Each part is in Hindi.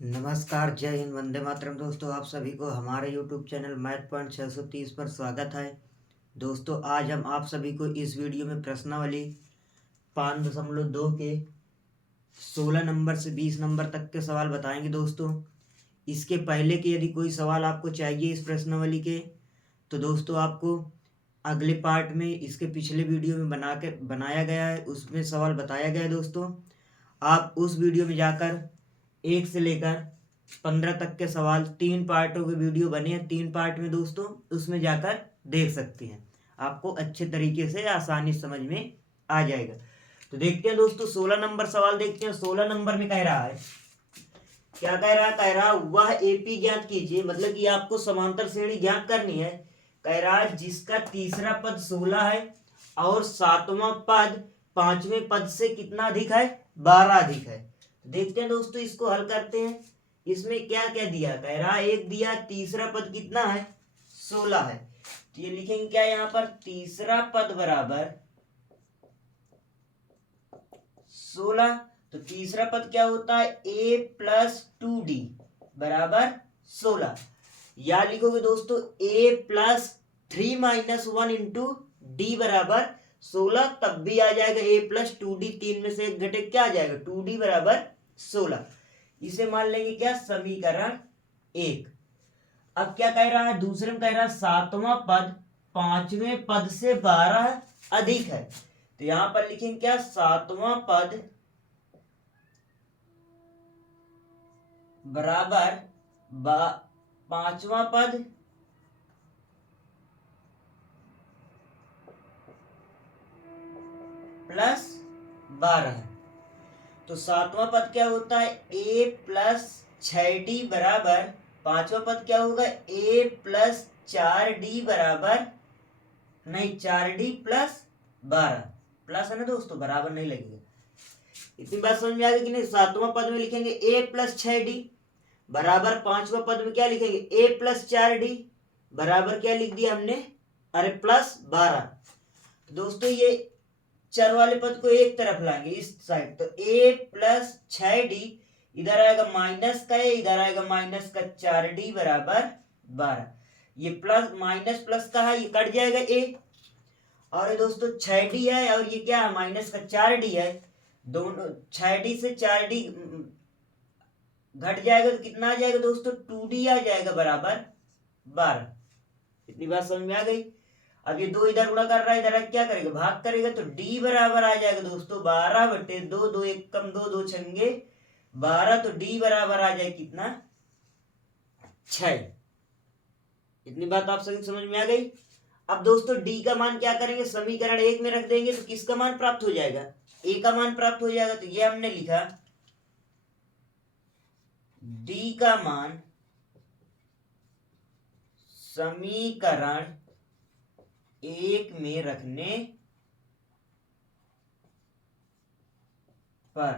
नमस्कार, जय हिंद, वंदे मातरम। दोस्तों, आप सभी को हमारे यूट्यूब चैनल मैथ पॉइंट 630 पर स्वागत है। दोस्तों, आज हम आप सभी को इस वीडियो में प्रश्नावली 5.2 के 16 नंबर से 20 नंबर तक के सवाल बताएंगे। दोस्तों, इसके पहले के यदि कोई सवाल आपको चाहिए इस प्रश्नावली के, तो दोस्तों आपको अगले पार्ट में इसके पिछले वीडियो में बनाया गया है, उसमें सवाल बताया गया है। दोस्तों, आप उस वीडियो में जाकर 1 से लेकर 15 तक के सवाल 3 पार्टों के वीडियो बने हैं, 3 पार्ट में दोस्तों, उसमें जाकर देख सकते हैं। आपको अच्छे तरीके से आसानी समझ में आ जाएगा। तो देखते हैं दोस्तों, 16 नंबर सवाल देखते हैं। 16 नंबर में कह रहा है, क्या कह रहा है? कह रहा वह एपी ज्ञात कीजिए, मतलब कि आपको समांतर श्रेणी ज्ञात करनी है। कह रहा है जिसका तीसरा पद 16 है और सातवां पद पांचवें पद से कितना अधिक है? 12 अधिक है। देखते हैं दोस्तों, इसको हल करते हैं। इसमें क्या क्या दिया? कह रहा एक दिया तीसरा पद कितना है? 16 है। तो ये लिखेंगे क्या यहाँ पर? तीसरा पद बराबर 16। तो तीसरा पद क्या होता है? a प्लस 2d बराबर 16। या लिखोगे दोस्तों a plus 3 minus 1 into D बराबर 16, तब भी आ जाएगा a प्लस 2d। 3 में से एक घटे क्या आ जाएगा? 2d बराबर 16। इसे मान लेंगे क्या? समीकरण 1। अब क्या कह रहा है? दूसरे में कह रहा है सातवां पद पांचवें पद से 12 अधिक है। तो यहां पर लिखेंगे क्या? सातवां पद बराबर पांचवा पद प्लस 12। तो सातवां पद क्या होता है? a प्लस 6d बराबर, पांचवा पद क्या होगा? a प्लस 4d बराबर, नहीं 4d प्लस 12। प्लस है ना दोस्तों, बराबर नहीं लगेगा। इतनी बात समझ में आ गई कि नहीं? सातवां पद में लिखेंगे a प्लस 6d बराबर, पांचवा पद में क्या लिखेंगे? a प्लस 4d बराबर क्या लिख दिया हमने? अरे प्लस 12। दोस्तों ये चर वाले पद को एक तरफ लाएंगे इस साइड, तो a प्लस 6d इधर आएगा माइनस का a, इधर आएगा माइनस का 4d बराबर 12। ये प्लस माइनस प्लस का है, ये कट जाएगा a। और ये दोस्तों 6d है और ये क्या है? माइनस का 4d है। दोनों 6d से 4d घट जाएगा तो कितना आ जाएगा दोस्तों? 2d आ जाएगा बराबर 12। इतनी बात समझ में आ गई। अब ये 2 इधर गुणा कर रहा है, इधर क्या करेगा? भाग करेगा, तो d बराबर आ जाएगा दोस्तों 12/2। 2 1 कम 2, 2 छंगे 12। तो d बराबर आ जाए कितना? 6। इतनी बात आप सभी समझ में आ गई। अब दोस्तों d का मान क्या करेंगे? समीकरण 1 में रख देंगे, तो किसका मान प्राप्त हो जाएगा? a का मान प्राप्त हो जाएगा। तो ये हमने लिखा d का मान समीकरण 1 में रखने पर,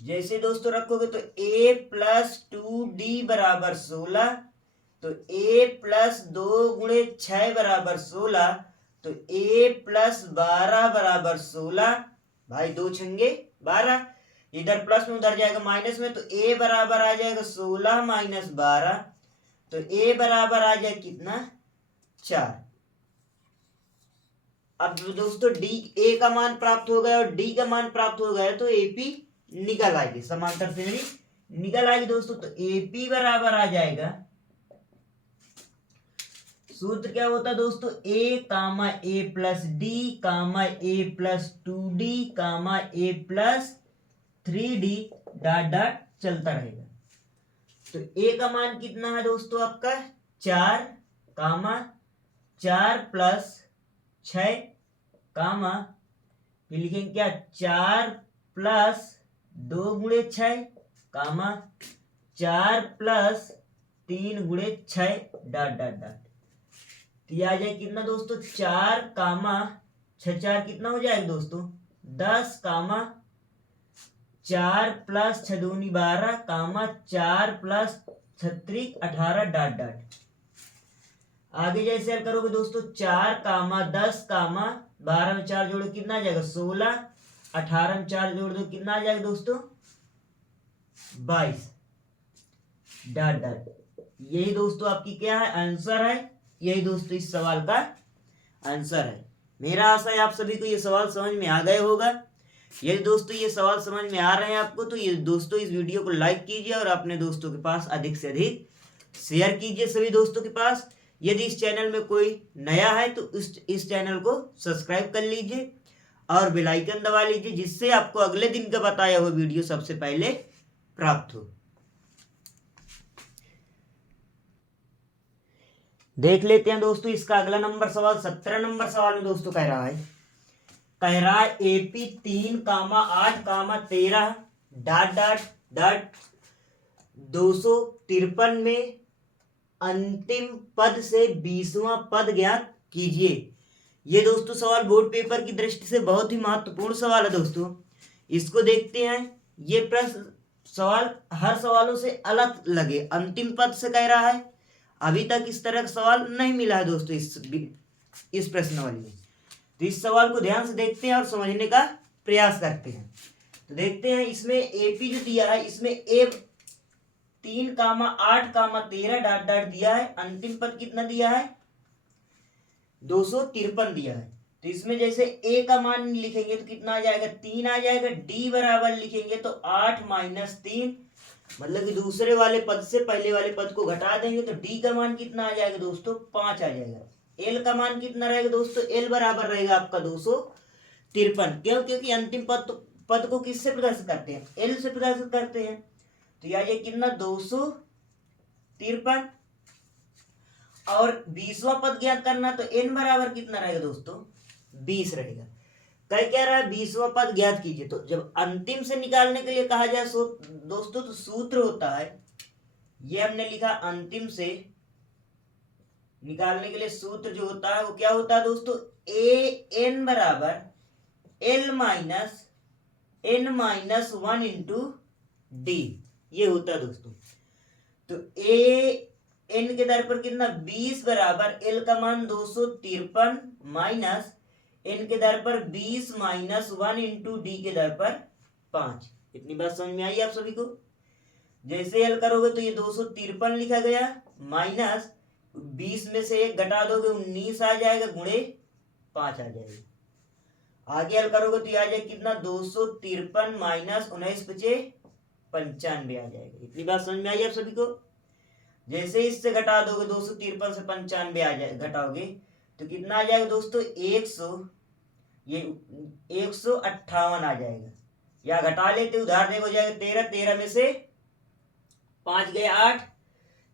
जैसे दोस्तों रखोगे तो a प्लस 2d बराबर 16, तो a प्लस 2 गुणे 6 बराबर 16, तो a प्लस 12 बराबर 16। भाई 2 छंगे 12, इधर प्लस में उधर जाएगा माइनस में, तो a बराबर आ जाएगा 16 माइनस 12। तो a बराबर आ जाए कितना? 4। अब दोस्तों डी ए का मान प्राप्त हो गया और डी का मान प्राप्त हो गया, तो एपी निकल आएगी, समांतर श्रेणी निकल आएगी दोस्तों। तो एपी बराबर आ जाएगा, सूत्र क्या होता है दोस्तों? ए कामा ए प्लस डी कामा ए प्लस 2d कामा ए प्लस 3d डॉट डॉट चलता रहेगा। तो ए का मान कितना है दोस्तों आपका? 4 कामा 4 प्लस 6 कामा, फिर लिखेंगे क्या? 4 प्लस 2 गुणे 6 कामा 4 प्लस 3 गुणे 6 डॉट डॉट डॉट। तो ये आ जाए कितना दोस्तों? 4 कामा 6 4 कितना हो जाएगा दोस्तों? 10 कामा 4 प्लस 6 दूनी 12 कामा 4 प्लस 36 18 डॉट डॉट। आगे जैसे हल करोगे दोस्तों, 4 कामा 10 कामा 12 में 4 जोड़ो कितना आ जाएगा? 16। 18 में 4 जोड़ दो कितना आ जाएगा दोस्तों? 22 डॉट डॉट। यही दोस्तों आपकी क्या है, आंसर है। यही दोस्तों इस सवाल का आंसर है। मेरा आशा है आप सभी को ये सवाल समझ में आ गए होगा। यदि दोस्तों ये सवाल समझ में आ रहे हैं आपको, तो ये दोस्तों इस वीडियो को लाइक कीजिए और अपने दोस्तों के पास अधिक से अधिक शेयर कीजिए सभी दोस्तों के पास। यदि इस चैनल में कोई नया है तो इस चैनल को सब्सक्राइब कर लीजिए और बेल आइकन दबा लीजिए, जिससे आपको अगले दिन का बताया हुआ वीडियो सबसे पहले प्राप्त हो। देख लेते हैं दोस्तों इसका अगला नंबर सवाल। 17 नंबर सवाल में दोस्तों कह रहा है AP 3,8,13 डॉट डॉट डॉट 253 में अंतिम पद से 20वां पद ज्ञात कीजिए। ये दोस्तों सवाल बोर्ड पेपर की दृष्टि से बहुत ही महत्वपूर्ण सवाल है दोस्तों। इसको देखते हैं। ये प्रश्न सवाल हर सवालों से अलग लगे, अंतिम पद से कह रहा है। अभी तक इस तरह का सवाल नहीं मिला है दोस्तों इस प्रश्नावली में। तो इस सवाल को ध्यान से देखते हैं और समझने का प्रयास करते हैं। तो देखते हैं इसमें एपी जो दिया है, इसमें ए 3,8,13 डॉट डॉट दिया है। अंतिम पद कितना दिया है, 253 दिया है। तो इसमें जैसे ए का मान लिखेंगे तो कितना आ जाएगा, 3 आ जाएगा। डी बराबर लिखेंगे तो 8 माइनस 3, मतलब कि दूसरे वाले पद से पहले वाले पद को घटा देंगे तो डी का मान कितना आ जाएगा दोस्तों, 5 आ जाएगा। एल का मान कितना रहेगा दोस्तों, एल बराबर रहेगा आपका 253। क्यों, क्योंकि अंतिम पद को किससे प्रदर्शित करते हैं, एल से प्रदर्शित करते हैं। तो यह कितना 253 और 20वां पद ज्ञात करना, तो एन बराबर कितना रहेगा दोस्तों, 20 रहेगा। क्या रहा है, 20वां पद ज्ञात कीजिए। तो जब अंतिम से निकालने के लिए कहा जाए दोस्तों, तो सूत्र होता है, ये हमने लिखा अंतिम से निकालने के लिए सूत्र जो होता है वो क्या होता है दोस्तों, ए एन बराबर l minus n minus 1 into d, ये होता है दोस्तों। तो ए एन के दर पर कितना 20 बराबर एल का मान 253 माइनस एन के दर पर 20 माइनस 1 इंटू डी के दर पर 5। इतनी बात समझ में आई आप सभी को। जैसे एल करोगे तो ये 253 लिखा गया, माइनस 20 में से 1 घटा दोगे 19 आ जाएगा, गुणे 5 आ जाएगा। आगे एल करोगे तो आ जाएगा कितना 253 माइनस 19 बचे 95 आ जाएगा। इतनी बात समझ में आई आप सभी को। जैसे इससे घटा दोगे 253 से 95 आ जाए घटाओगे तो कितना आ जाएगा दोस्तों, 158 आ जाएगा। या घटा लेते उधार देख हो जाएगा 13, 13 में से 5 गए 8,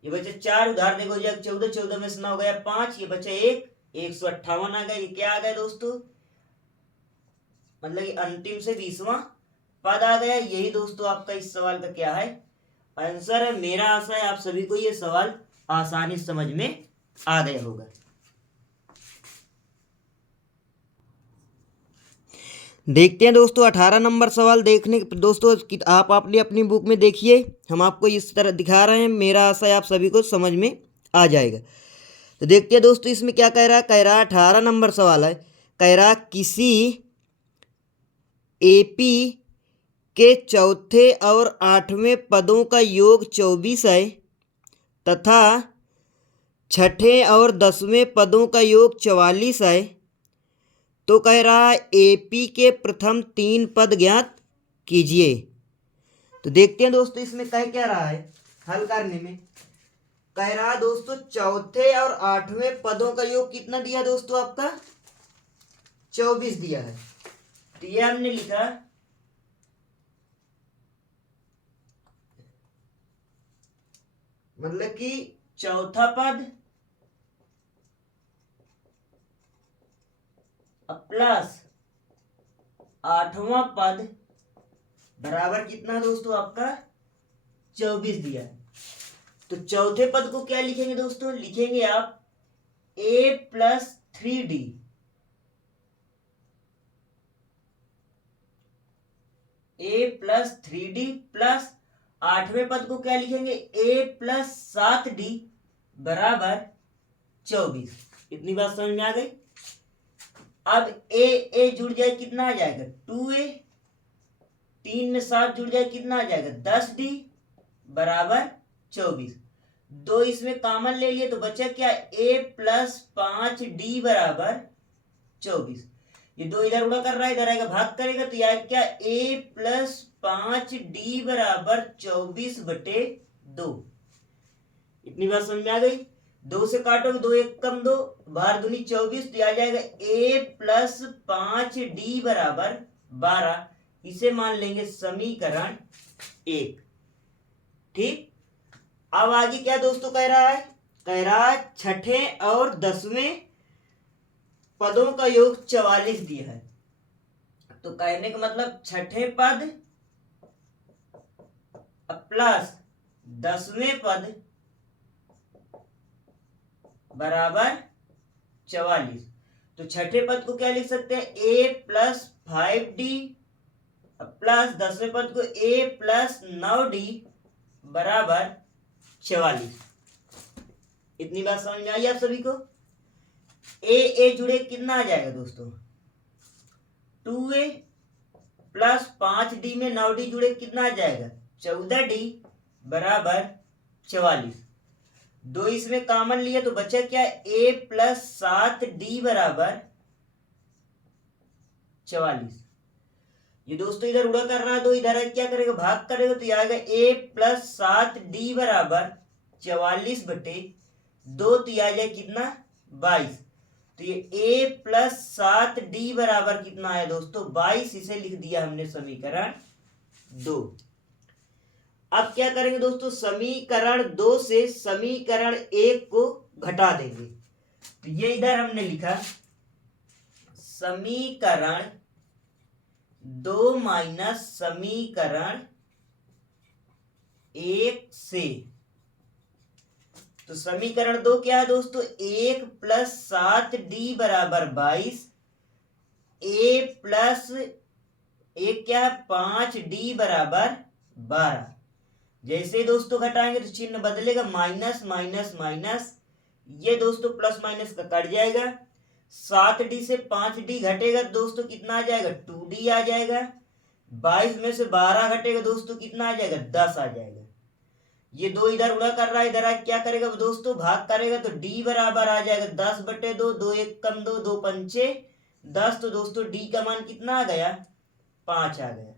ये बचे 4, उधार देखो हो जाएगा 14, 14 में से 9 गया 5, ये बचे 1, 158 आ गया। ये क्या आ गया दोस्तों, मतलब कि अंतिम से 20वां पद आ गया। यही दोस्तों आपका इस सवाल का क्या है, आंसर है। मेरा आशा है आप सभी को ये सवाल आसानी से समझ में आ गया होगा। देखते हैं दोस्तों 18 नंबर सवाल। देखने दोस्तों आप अपनी बुक में देखिए, हम आपको इस तरह दिखा रहे हैं। मेरा आशा है आप सभी को समझ में आ जाएगा। तो देखते हैं दोस्तों इसमें क्या कह रहा है। 18 नंबर सवाल है। कह रहा किसी एपी के चौथे और 8वें पदों का योग 24 है तथा छठे और 10वें पदों का योग 44 है। तो कह रहा है एपी के प्रथम 3 पद ज्ञात कीजिए। तो देखते हैं दोस्तों इसमें क्या रहा है हल करने में। कह रहा है दोस्तों चौथे और 8वें पदों का योग कितना दिया दोस्तों, आपका 24 दिया है। तो ये हमने लिखा मतलब कि चौथा पद प्लस 8वां पद बराबर कितना दोस्तों, आपका 24 दिया है। तो चौथे पद को क्या लिखेंगे दोस्तों, लिखेंगे आप a plus 3d, a plus 3d plus 8वें पद को क्या लिखेंगे a प्लस 7d बराबर 24। इतनी बात समझ में आ गई। अब ए जुड़ जाए कितना आ जाएगा 2a, 3 में 7 जुड़ जाए कितना आ जाएगा 10D बराबर 24। 2 इसमें कॉमन ले लिए तो बचा क्या a प्लस 5D बराबर 24। ये 2 इधर उड़ा कर रहा है, इधर आएगा भाग करेगा तो यह क्या a प्लस 5D बराबर 24/2। इतनी बात समझ में आ गई। 2 से काटोगे 2 1 कम 2 बार दूनी 24 तो आ जाएगा a प्लस 5D बराबर 12। इसे मान लेंगे समीकरण 1। ठीक। अब आगे क्या दोस्तों कह रहा है, कह रहा है छठे और 10वें पदों का योग 44 दिया है। तो कहने का मतलब छठे पद प्लस 10वें पद बराबर 44। तो छठे पद को क्या लिख सकते हैं a प्लस 5D प्लस 10वें पद को a प्लस 9D बराबर 44। इतनी बात समझ में आई आप सभी को। ए जुड़े कितना आ जाएगा दोस्तों 2a प्लस 5D में 9D जुड़े कितना आ जाएगा 14D बराबर 44। 2 इसमें कॉमन लिए तो बचा क्या a प्लस 7D बराबर 44। ये दोस्तों इधर उड़ा कर रहा है, 2 इधर क्या करेगा भाग करेगा तो ये आएगा a प्लस 7D बराबर 44/2 तो ये आ जाए कितना 22। तो ये a प्लस 7D बराबर कितना आया दोस्तों 22। इसे लिख दिया हमने समीकरण 2। अब क्या करेंगे दोस्तों समीकरण 2 से समीकरण 1 को घटा देंगे। तो ये इधर हमने लिखा समीकरण 2 माइनस समीकरण 1 से। तो समीकरण 2 क्या है दोस्तों 1 प्लस 7D बराबर 22। a प्लस 1 क्या है 5D बराबर 12। जैसे दोस्तों घटाएंगे तो चिन्ह बदलेगा माइनस माइनस माइनस, ये दोस्तों प्लस माइनस का कट जाएगा। 7D से 5D घटेगा दोस्तों कितना आ जाएगा 2D आ जाएगा। 22 में से 12 घटेगा दोस्तों कितना आ जाएगा 10 आ जाएगा। ये 2 इधर उड़ा कर रहा है, इधर क्या करेगा दोस्तों भाग करेगा तो D बराबर आ जाएगा 10/2। 2 1 कम 2 2 पंचे 10। तो दोस्तों D का मान कितना आ गया 5 आ गया।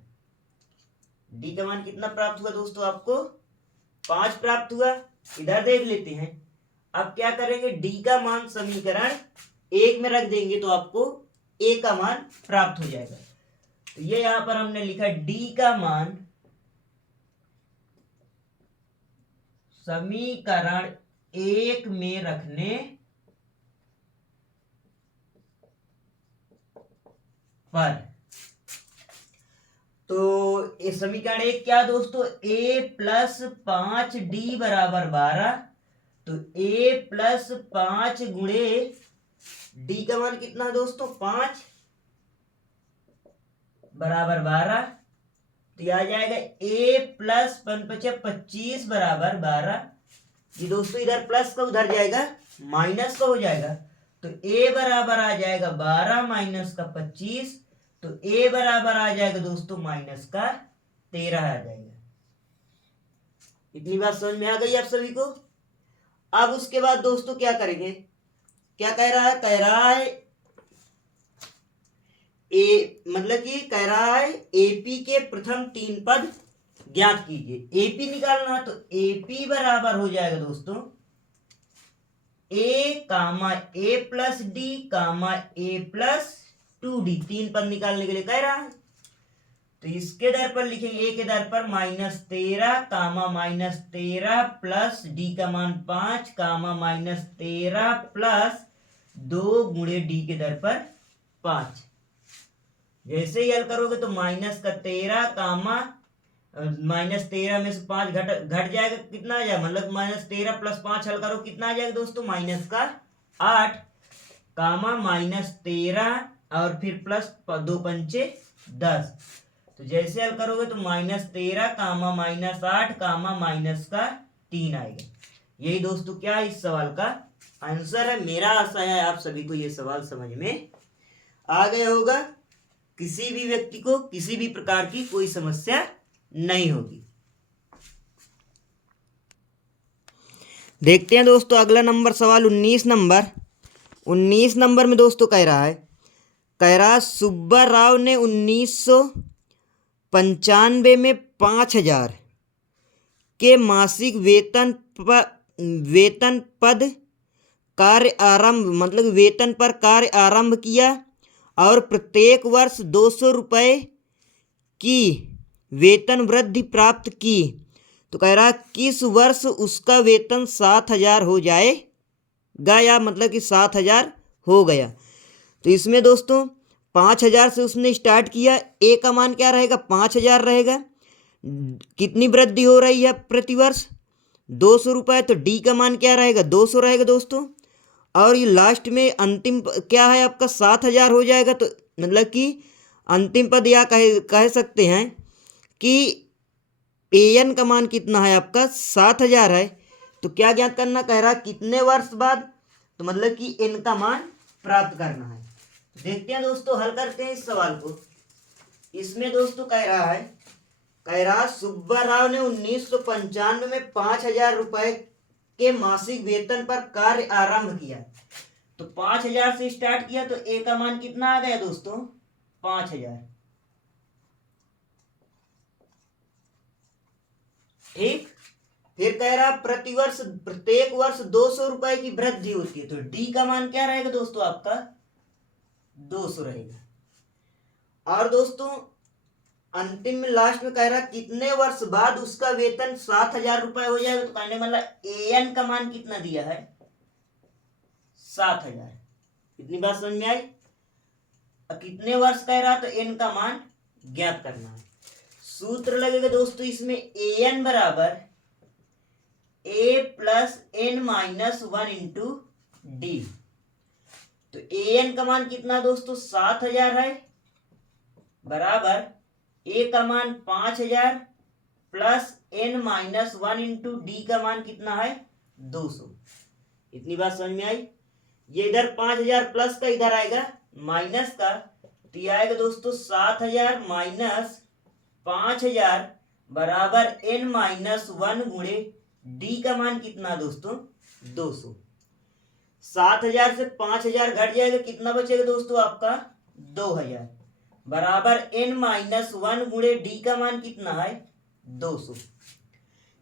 D का मान कितना प्राप्त हुआ दोस्तों आपको 5 प्राप्त हुआ। इधर देख लेते हैं। अब क्या करेंगे D का मान समीकरण 1 में रख देंगे तो आपको A का मान प्राप्त हो जाएगा। तो ये यहां पर हमने लिखा D का मान समीकरण 1 में रखने पर। तो ये समीकरण 1 क्या दोस्तों a प्लस 5D बराबर 12। तो a प्लस 5 गुणे D का मान कितना है दोस्तों 5 बराबर 12। तो आ जाएगा a प्लस 25 बराबर 12। ये दोस्तों इधर प्लस का उधर जाएगा माइनस का हो जाएगा। तो a बराबर आ जाएगा 12 माइनस का 25। तो a बराबर आ जाएगा दोस्तों माइनस का 13 आ जाएगा। इतनी बात समझ में आ गई आप सभी को। अब उसके बाद दोस्तों क्या करेंगे, क्या कह रहा है, कह रहा है मतलब कि कह रहा है एपी के प्रथम 3 पद ज्ञात कीजिए। एपी निकालना है तो एपी बराबर हो जाएगा दोस्तों a comma a plus D comma a plus 2D। 3 पद निकालने के लिए कह रहा है। तो इसके दर पर लिखेंगे a के दर पर -13 कामा -13 प्लस d का मान 5 कामा -13 प्लस 2 गुणे d के दर पर 5। जैसे ही हल करोगे तो -13 कामा -13 में से 5 घट जाएगा कितना आ जाएगा, मतलब -13 प्लस 5 हल करो कितना आ जाएगा दोस्तों -8 कामा -13 और फिर प्लस 2 पंचे 10। तो जैसे हल करोगे तो -13 कामा -8 कामा -3 आएगा। यही दोस्तों क्या है इस सवाल का आंसर है। मेरा आशा है आप सभी को ये सवाल समझ में आ गया होगा। किसी भी व्यक्ति को किसी भी प्रकार की कोई समस्या नहीं होगी। देखते हैं दोस्तों अगला नंबर सवाल 19 नंबर में दोस्तों कह रहा सुब्बा राव ने 1995 में 5,000 के मासिक वेतन पद कार्य आरंभ मतलब वेतन पर कार्य आरंभ किया और प्रत्येक वर्ष 200 रुपये की वेतन वृद्धि प्राप्त की, तो कह रहा किस वर्ष उसका वेतन 7,000 हो जाएगा, या मतलब कि 7,000 हो गया। तो इसमें दोस्तों 5,000 से उसने स्टार्ट किया, ए का मान क्या रहेगा 5,000 रहेगा। कितनी वृद्धि हो रही है प्रतिवर्ष 200 रुपये, तो डी का मान क्या रहेगा 200 रहेगा दोस्तों। और ये लास्ट में अंतिम क्या है आपका 7,000 हो जाएगा। तो मतलब कि अंतिम पद या कह सकते हैं कि एन का मान कितना है आपका 7,000 है। तो क्या ज्ञात करना कह रहा कितने वर्ष बाद, तो मतलब कि एन का मान प्राप्त करना है। देखते हैं दोस्तों हल करते हैं इस सवाल को। इसमें दोस्तों कह रहा सुब्बा राव ने 1995 में 5,000 रुपए के मासिक वेतन पर कार्य आरंभ किया। तो 5,000 से स्टार्ट किया, तो ए का मान कितना आ गया दोस्तों 5,000। ठीक, फिर कह रहा प्रतिवर्ष प्रत्येक वर्ष 200 रुपए की वृद्धि होती है, तो डी का मान क्या रहेगा दोस्तों आपका 200 रहेगा। और दोस्तों अंतिम में लास्ट में कह रहा कितने वर्ष बाद उसका वेतन 7,000 रुपए हो जाएगा, तो कहने मतलब एन का मान कितना दिया है 7,000। इतनी बात समझ में आई। कितने वर्ष कह रहा तो एन का मान ज्ञात करना है। सूत्र लगेगा दोस्तों इसमें एन बराबर a plus N minus 1 into d. तो एन का मान कितना दोस्तों 7,000 है, बराबर ए का मान 5,000 plus N minus 1 into D का मान कितना है 200। इतनी बात समझ में आई। ये इधर 5,000 प्लस का इधर आएगा माइनस का, तो ये आएगा दोस्तों 7,000 माइनस 5,000 बराबर एन माइनस 1 गुणे डी का मान कितना दोस्तों 200। 7,000 से 5,000 घट जाएगा, कितना बचेगा दोस्तों आपका 2,000 बराबर एन माइनस 1 गुणे डी का मान कितना है 200।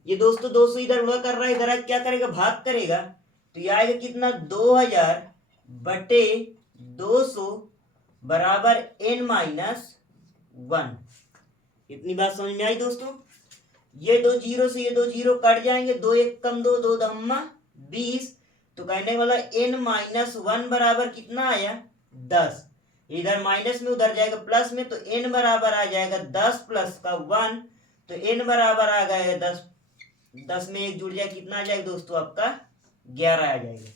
ये दोस्तों 200 इधर उड़ा कर रहा है, इधर क्या करेगा भाग करेगा, तो ये आएगा कितना 2,000 बटे 200 बराबर एन माइनस 1। इतनी बात समझ में आई दोस्तों। ये 2 जीरो से ये 2 जीरो कट जाएंगे, 2 एक कम 2 2 दम्मा 20। तो कहने वाला एन माइनस 1 बराबर कितना आया 10। इधर माइनस में उधर जाएगा प्लस में, तो एन बराबर आ जाएगा 10 प्लस का 1, तो एन बराबर आ गया 10। 10 में 1 जुड़ जाए कितना आ जाएगा दोस्तों आपका 11 आ जाएगा।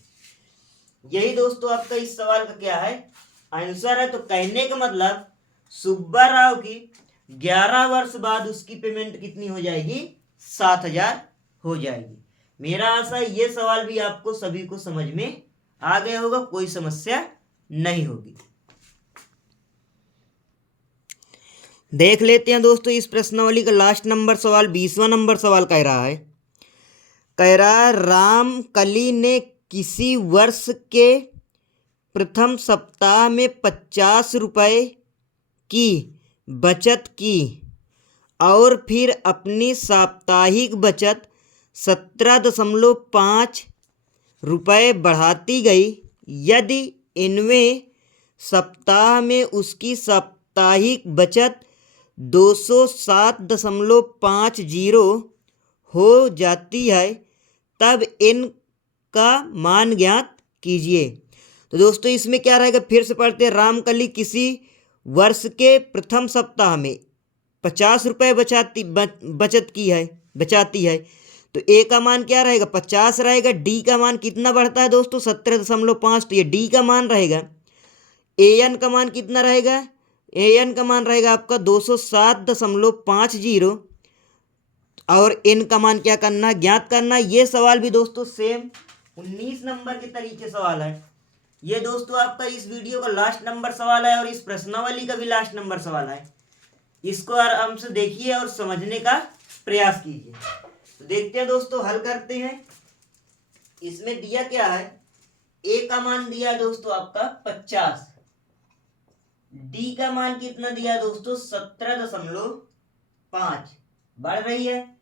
यही दोस्तों आपका इस सवाल का क्या है आंसर है। तो कहने का मतलब सुब्बा राव की 11 वर्ष बाद उसकी पेमेंट कितनी हो जाएगी 7,000 हो जाएगी। मेरा आशा है ये सवाल भी आपको सभी को समझ में आ गया होगा, कोई समस्या नहीं होगी। देख लेते हैं दोस्तों इस प्रश्नावली का लास्ट नंबर सवाल 20वां नंबर सवाल कह रहा रामकली ने किसी वर्ष के प्रथम सप्ताह में 50 रुपये की बचत की और फिर अपनी साप्ताहिक बचत 17.5 रुपये बढ़ाती गई। यदि इनमें सप्ताह में उसकी साप्ताहिक बचत 207.50 हो जाती है, तब इनका मान ज्ञात कीजिए। तो दोस्तों इसमें क्या रहेगा, फिर से पढ़ते हैं। रामकली किसी वर्ष के प्रथम सप्ताह में 50 रुपये बचाती है, तो ए का मान क्या रहेगा 50 रहेगा। डी का मान कितना बढ़ता है दोस्तों 17.5, तो ये डी का मान रहेगा। ए एन का मान कितना रहेगा, ए एन का मान रहेगा आपका 207.50 और एन का मान क्या करना ज्ञात करना। ये सवाल भी दोस्तों सेम 19 नंबर के तरीके सवाल है। ये दोस्तों आपका इस वीडियो का लास्ट नंबर सवाल है और इस प्रश्नावली का भी लास्ट नंबर सवाल है। इसको आराम से देखिए और समझने का प्रयास कीजिए। तो देखते हैं दोस्तों, हल करते हैं। इसमें दिया क्या है, ए का मान दिया दोस्तों आपका 50, डी का मान कितना दिया दोस्तों 17.5 बढ़ रही है।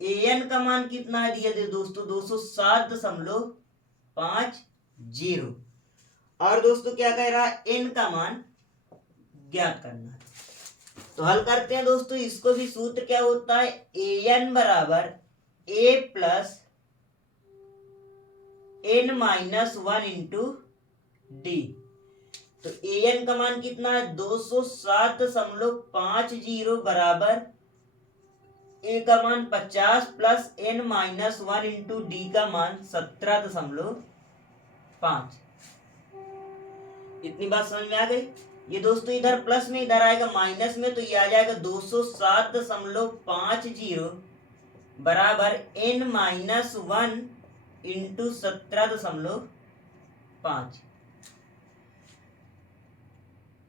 एन का मान कितना है दिया दोस्तों 207.50 और दोस्तों क्या कह रहा है, एन का मान ज्ञात करना है। तो हल करते हैं दोस्तों। इसको भी सूत्र क्या होता है, एन बराबर a plus N minus 1 into d. तो एन का मान कितना है 207.50 बराबर ए का मान 50 plus N minus 1 into D का मान 17.5। इतनी बात समझ में आ गई। ये दोस्तों इधर प्लस में इधर आएगा माइनस में, तो ये आ जाएगा 207.50 बराबर एन माइनस 1 इंटू 17.5।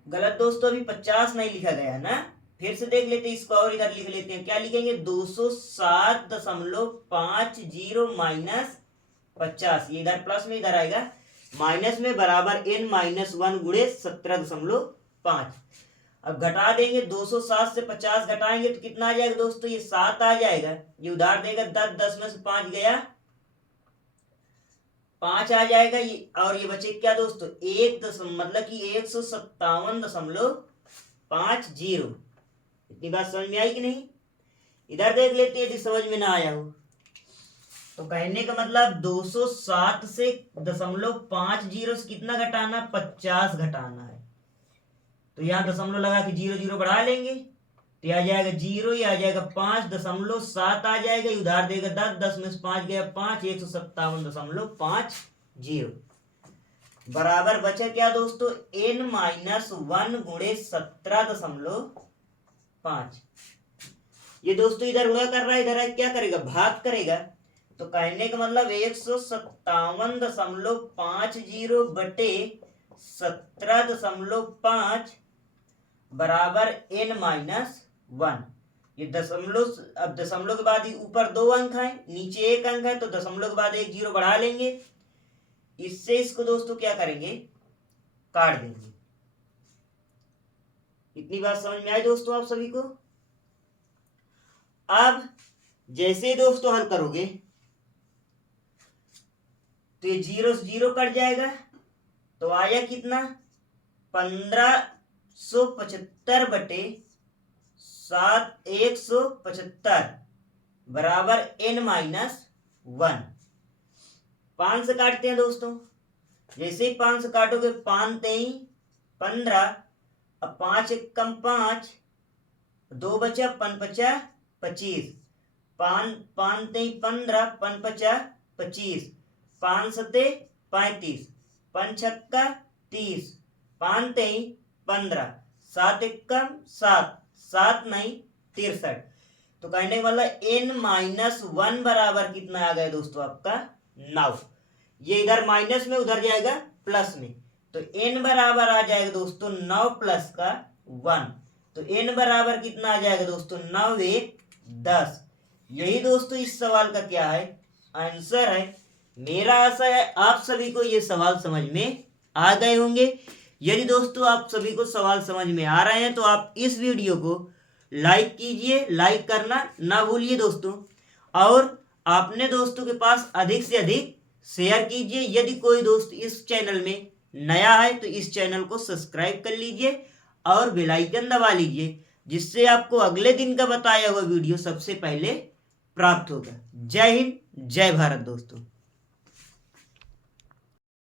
गलत दोस्तों, अभी 50 नहीं लिखा गया ना, फिर से देख लेते हैं इसको और इधर लिख लेते हैं। क्या लिखेंगे 207.50 माइनस 50, ये इधर प्लस में इधर आएगा माइनस में बराबर एन माइनस 1 गुणे 17.5। अब घटा देंगे 207 से 50 घटाएंगे तो कितना आ जाएगा दोस्तों, ये 7 आ जाएगा। ये उधार देगा 10, 10 में से 5 गया 5 आ जाएगा। ये और ये बचे क्या दोस्तों, मतलब कि 157.50। इतनी बात समझ में आई कि नहीं। इधर देख लेते हैं यदि समझ में ना आया हो तो। कहने का मतलब 207 से 0.50 से कितना घटाना, 50 घटाना है। तो यहाँ दशमलव लगा के 0 0 बढ़ा लेंगे तो आ जाएगा 0, ये आ जाएगा 5.7 आ जाएगा। उधार देगा 10, 10 में से 5 गया 5, 157.50 बराबर बचा क्या दोस्तों, एन माइनस 1 गुणे 17.5। ये दोस्तों इधर गुणा कर रहा है, इधर क्या करेगा, भाग करेगा। तो कहने का मतलब 157.50 बटे 17.5 बराबर एन माइनस 1। ये दशमलव, अब दशमलव के बाद ऊपर 2 अंक है, नीचे 1 अंक है, तो दशमलव के बाद 1 0 बढ़ा लेंगे। इससे इसको दोस्तों क्या करेंगे, काट देंगे। इतनी बात समझ में आई दोस्तों आप सभी को। अब जैसे दोस्तों हल करोगे तो ये 0 से 0 कट जाएगा, तो आया कितना 1575 बटे 175 बराबर एन माइनस 1। 5 से काटते हैं दोस्तों। जैसे ही 5 से काटोगे 5 3 15, अब 5 1 कम 5, 2 बचा 5 5 25, 5 5 3 15, 5 5 25, 5 7 35, 5 6 30, 5 3 15, 7 1 7, 7 9 63। तो कहने वाला एन माइनस 1 बराबर कितना आ गया दोस्तों आपका 9। ये इधर माइनस में उधर जाएगा प्लस में, तो एन बराबर आ जाएगा दोस्तों 9 प्लस का 1। तो एन बराबर कितना आ जाएगा दोस्तों 9 1 10। यही दोस्तों इस सवाल का क्या है, आंसर है। मेरा आशा है आप सभी को ये सवाल समझ में आ गए होंगे। यदि दोस्तों आप सभी को सवाल समझ में आ रहे हैं तो आप इस वीडियो को लाइक कीजिए, लाइक करना ना भूलिए दोस्तों, और अपने दोस्तों के पास अधिक से अधिक शेयर कीजिए। यदि कोई दोस्त इस चैनल में नया है तो इस चैनल को सब्सक्राइब कर लीजिए और बेल आइकन दबा लीजिए, जिससे आपको अगले दिन का बताया हुआ वीडियो सबसे पहले प्राप्त होगा। जय हिंद, जय भारत दोस्तों।